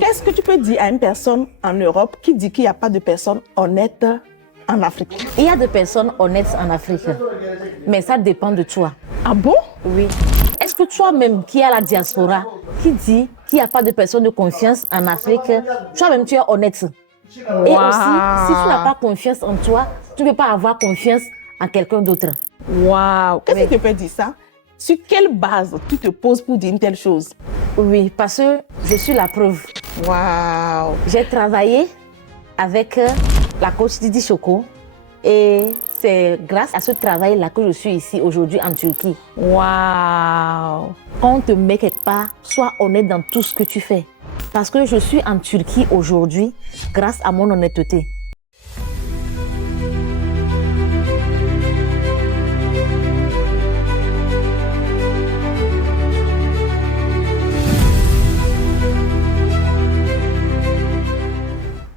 Qu'est-ce que tu peux dire à une personne en Europe qui dit qu'il n'y a pas de personnes honnêtes en Afrique? Il y a des personnes honnêtes en Afrique, mais ça dépend de toi. Ah bon? Oui. Est-ce que toi-même qui es à la diaspora, qui dit qu'il n'y a pas de personnes de confiance en Afrique, toi-même tu es honnête? Et aussi, si tu n'as pas confiance en toi, tu ne peux pas avoir confiance en quelqu'un d'autre. Waouh! Qu'est-ce que tu peux dire ça? Sur quelle base tu te poses pour dire une telle chose? Oui, parce que je suis la preuve. Waouh! J'ai travaillé avec la coach Didi Choco et c'est grâce à ce travail-là que je suis ici aujourd'hui en Turquie. Waouh! Quand on te met quelque part, sois honnête dans tout ce que tu fais. Parce que je suis en Turquie aujourd'hui grâce à mon honnêteté.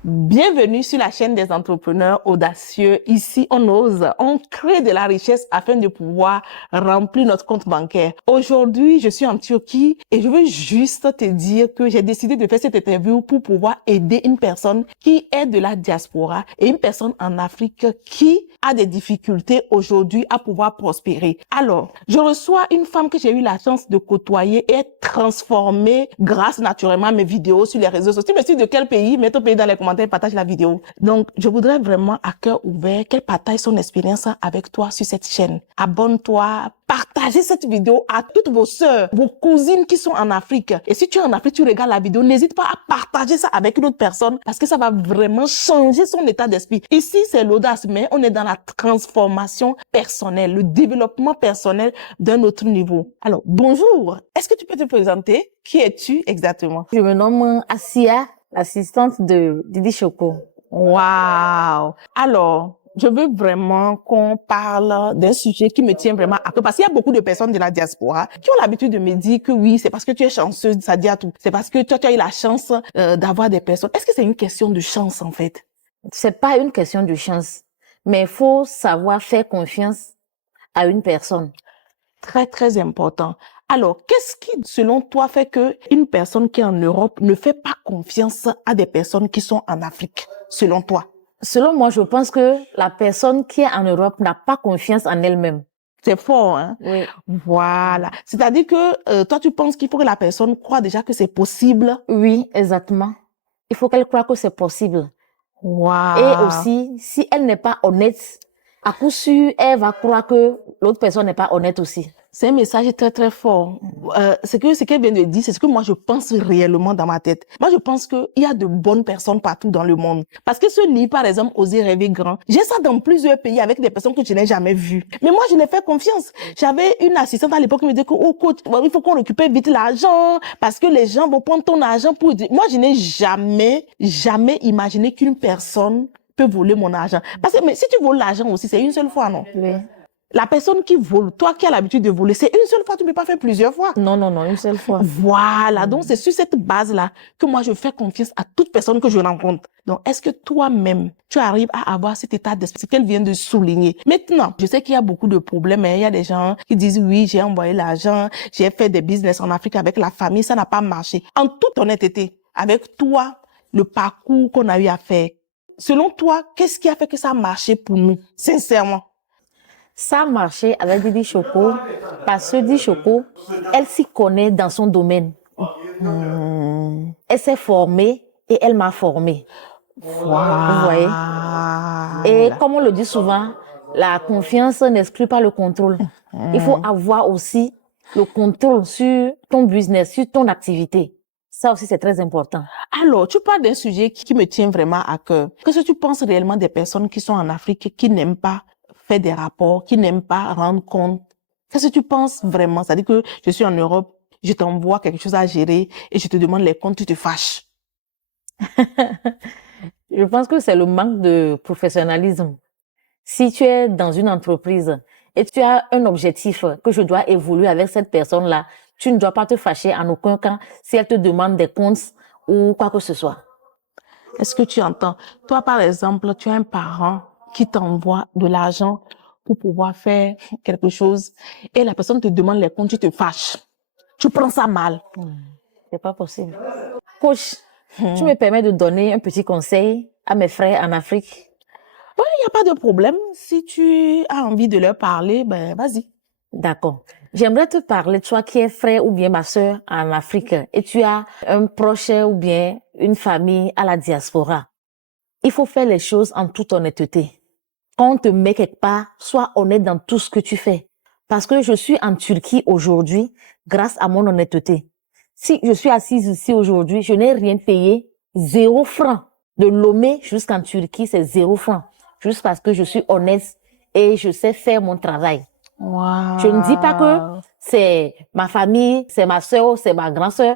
Bienvenue sur la chaîne des entrepreneurs audacieux. Ici, on ose, on crée de la richesse afin de pouvoir remplir notre compte bancaire. Aujourd'hui, je suis en Turquie et je veux juste te dire que j'ai décidé de faire cette interview pour pouvoir aider une personne qui est de la diaspora et une personne en Afrique qui a des difficultés aujourd'hui à pouvoir prospérer. Alors, je reçois une femme que j'ai eu la chance de côtoyer et être transformée grâce naturellement à mes vidéos sur les réseaux sociaux. Tu me suis de quel pays? Mets ton pays dans les commentaires, partage la vidéo. Donc, je voudrais vraiment à cœur ouvert qu'elle partage son expérience avec toi sur cette chaîne. Abonne-toi, partagez cette vidéo à toutes vos sœurs, vos cousines qui sont en Afrique. Et si tu es en Afrique, tu regardes la vidéo, n'hésite pas à partager ça avec une autre personne parce que ça va vraiment changer son état d'esprit. Ici, c'est l'audace, mais on est dans la transformation personnelle, le développement personnel d'un autre niveau. Alors, bonjour. Est-ce que tu peux te présenter? Qui es-tu exactement? Je me nomme Assia, l'assistante de Didi Choco. Waouh! Alors, je veux vraiment qu'on parle d'un sujet qui me tient vraiment à cœur. Parce qu'il y a beaucoup de personnes de la diaspora qui ont l'habitude de me dire que oui, c'est parce que tu es chanceuse, ça dit à tout. C'est parce que toi, tu as eu la chance d'avoir des personnes. Est-ce que c'est une question de chance, en fait? C'est pas une question de chance, mais il faut savoir faire confiance à une personne. Très, très important. Alors, qu'est-ce qui, selon toi, fait que une personne qui est en Europe ne fait pas confiance à des personnes qui sont en Afrique, selon toi? Selon moi, je pense que la personne qui est en Europe n'a pas confiance en elle-même. C'est fort, hein? Oui. Voilà. C'est-à-dire que toi, tu penses qu'il faut que la personne croit déjà que c'est possible? Oui, exactement. Il faut qu'elle croie que c'est possible. Waouh. Et aussi, si elle n'est pas honnête, à coup sûr, elle va croire que l'autre personne n'est pas honnête aussi. C'est un message très, très fort. Ce qu'elle vient de dire, c'est ce que moi, je pense réellement dans ma tête. Moi, je pense qu'il y a de bonnes personnes partout dans le monde. Parce que ce livre, par exemple, Oser rêver grand, j'ai ça dans plusieurs pays avec des personnes que je n'ai jamais vues. Mais moi, je n'ai fait confiance. J'avais une assistante à l'époque qui me disait que, oh, coach, il faut qu'on récupère vite l'argent parce que les gens vont prendre ton argent pour... Moi, je n'ai jamais imaginé qu'une personne peut voler mon argent. Parce que mais si tu voles l'argent aussi, c'est une seule fois, non? Oui. La personne qui vole, toi qui as l'habitude de voler, c'est une seule fois, tu ne peux pas faire plusieurs fois. Non, une seule fois. Voilà, donc c'est sur cette base-là que moi je fais confiance à toute personne que je rencontre. Donc, est-ce que toi-même, tu arrives à avoir cet état d'esprit, ce qu'elle vient de souligner? Maintenant, je sais qu'il y a beaucoup de problèmes, mais il y a des gens qui disent oui, j'ai envoyé l'argent, j'ai fait des business en Afrique avec la famille, ça n'a pas marché. En toute honnêteté, avec toi, le parcours qu'on a eu à faire, selon toi, qu'est-ce qui a fait que ça a marché pour nous, sincèrement? Ça a marché avec Didi Choco parce que Didi Choco, elle s'y connaît dans son domaine. Elle s'est formée et elle m'a formée. Wow. Vous voyez? Et comme on le dit souvent, la confiance n'exclut pas le contrôle. Il faut avoir aussi le contrôle sur ton business, sur ton activité. Ça aussi, c'est très important. Alors, tu parles d'un sujet qui me tient vraiment à cœur. Qu'est-ce que tu penses réellement des personnes qui sont en Afrique, qui n'aiment pas faire des rapports, qui n'aiment pas rendre compte? Qu'est-ce que tu penses vraiment? C'est-à-dire que je suis en Europe, je t'envoie quelque chose à gérer et je te demande les comptes, tu te fâches. Je pense que c'est le manque de professionnalisme. Si tu es dans une entreprise et tu as un objectif que je dois évoluer avec cette personne-là, tu ne dois pas te fâcher en aucun cas si elle te demande des comptes ou quoi que ce soit. Est-ce que tu entends? Toi, par exemple, tu as un parent qui t'envoie de l'argent pour pouvoir faire quelque chose et la personne te demande les comptes, tu te fâches. Tu prends ça mal. C'est pas possible. Coach, Tu me permets de donner un petit conseil à mes frères en Afrique? Ouais, il n'y a pas de problème. Si tu as envie de leur parler, ben vas-y. D'accord. J'aimerais te parler, toi qui es frère ou bien ma sœur en Afrique et tu as un proche ou bien une famille à la diaspora. Il faut faire les choses en toute honnêteté. Quand on te met quelque part, sois honnête dans tout ce que tu fais. Parce que je suis en Turquie aujourd'hui grâce à mon honnêteté. Si je suis assise ici aujourd'hui, je n'ai rien payé, 0 franc. De Lomé jusqu'en Turquie, c'est 0 franc. Juste parce que je suis honnête et je sais faire mon travail. Wow. Je ne dis pas que c'est ma famille, c'est ma sœur, c'est ma grand-sœur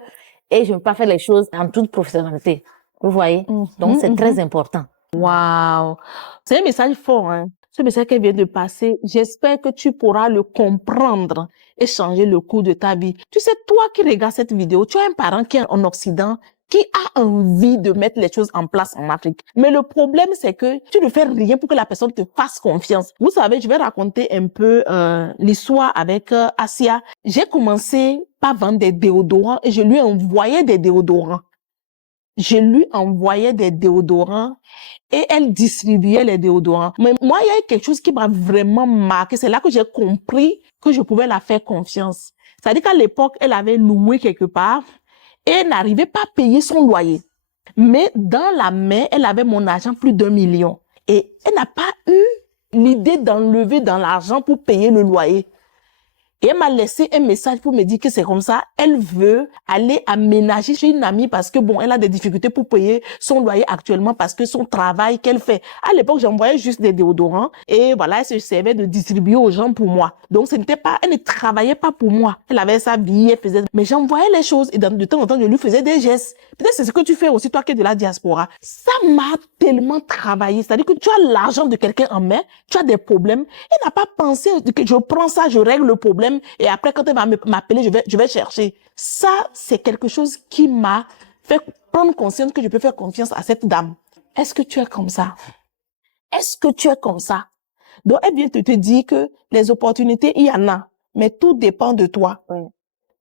et je ne peux pas faire les choses en toute professionnalité. Vous voyez? Donc, c'est très important. Wow. C'est un message fort, hein. Ce message qu'elle vient de passer, j'espère que tu pourras le comprendre et changer le cours de ta vie. Tu sais, toi qui regardes cette vidéo, tu as un parent qui est en Occident, qui a envie de mettre les choses en place en Afrique. Mais le problème, c'est que tu ne fais rien pour que la personne te fasse confiance. Vous savez, je vais raconter un peu l'histoire avec Asia. J'ai commencé par vendre des déodorants et je lui envoyais des déodorants. Je lui envoyais des déodorants et elle distribuait les déodorants. Mais moi, il y a quelque chose qui m'a vraiment marqué. C'est là que j'ai compris que je pouvais la faire confiance. C'est-à-dire qu'à l'époque, elle avait loué quelque part et elle n'arrivait pas à payer son loyer. Mais dans la main, elle avait mon argent, plus d'1 million. Et elle n'a pas eu l'idée d'enlever dans l'argent pour payer le loyer. Et elle m'a laissé un message pour me dire que c'est comme ça. Elle veut aller aménager chez une amie parce que bon, elle a des difficultés pour payer son loyer actuellement parce que son travail qu'elle fait. À l'époque, j'envoyais juste des déodorants et voilà, elle se servait de distribuer aux gens pour moi. Donc, ce n'était pas, elle ne travaillait pas pour moi. Elle avait sa vie, elle faisait, mais j'envoyais les choses et de temps en temps, je lui faisais des gestes. Peut-être c'est ce que tu fais aussi, toi qui es de la diaspora. Ça m'a tellement travaillé. C'est-à-dire que tu as l'argent de quelqu'un en main, tu as des problèmes. Elle n'a pas pensé que je prends ça, je règle le problème et après, quand elle va m'appeler, je vais chercher. Ça, c'est quelque chose qui m'a fait prendre conscience que je peux faire confiance à cette dame. Est-ce que tu es comme ça? Est-ce que tu es comme ça? Donc, elle vient te dire que les opportunités, il y en a, mais tout dépend de toi. Oui.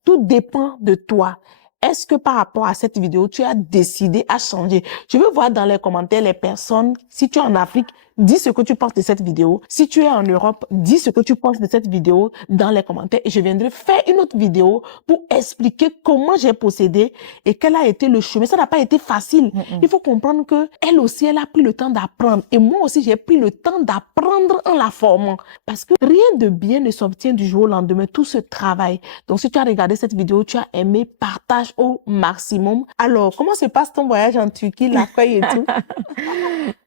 Tout dépend de toi. Est-ce que par rapport à cette vidéo, tu as décidé à changer? Je veux voir dans les commentaires les personnes, si tu es en Afrique, dis ce que tu penses de cette vidéo. Si tu es en Europe, dis ce que tu penses de cette vidéo dans les commentaires et je viendrai faire une autre vidéo pour expliquer comment j'ai procédé et quel a été le chemin. Ça n'a pas été facile. Il faut comprendre que elle aussi, elle a pris le temps d'apprendre et moi aussi, j'ai pris le temps d'apprendre en la formant parce que rien de bien ne s'obtient du jour au lendemain. Tout ce travail. Donc, si tu as regardé cette vidéo, tu as aimé, partage au maximum. Alors, comment se passe ton voyage en Turquie, l'accueil et tout?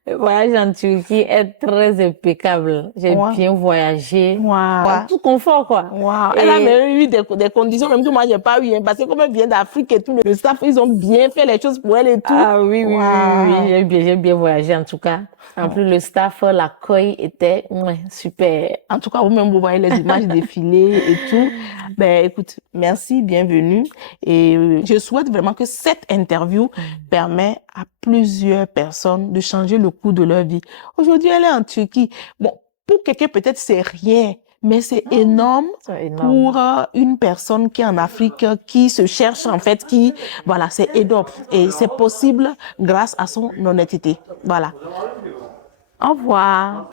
Le voyage en Turquie est très impeccable. J'ai bien voyagé. En tout confort, quoi. Wow. Elle a même eu des conditions même que moi, j'ai pas eu. Hein, parce que comme elle vient d'Afrique et tout, le staff, ils ont bien fait les choses pour elle et tout. Ah oui, oui, oui, oui. J'ai bien voyagé, en tout cas. En plus, le staff, l'accueil était super. En tout cas, vous-même, vous voyez les images défiler et tout. Ben, écoute, merci, bienvenue. Et je souhaite vraiment que cette interview permet à plusieurs personnes de changer le cours de leur vie. Aujourd'hui, elle est en Turquie. Bon, pour quelqu'un, peut-être c'est rien. Mais c'est énorme pour une personne qui est en Afrique, qui se cherche en fait, voilà, c'est énorme. Et c'est possible grâce à son honnêteté. Voilà. Au revoir.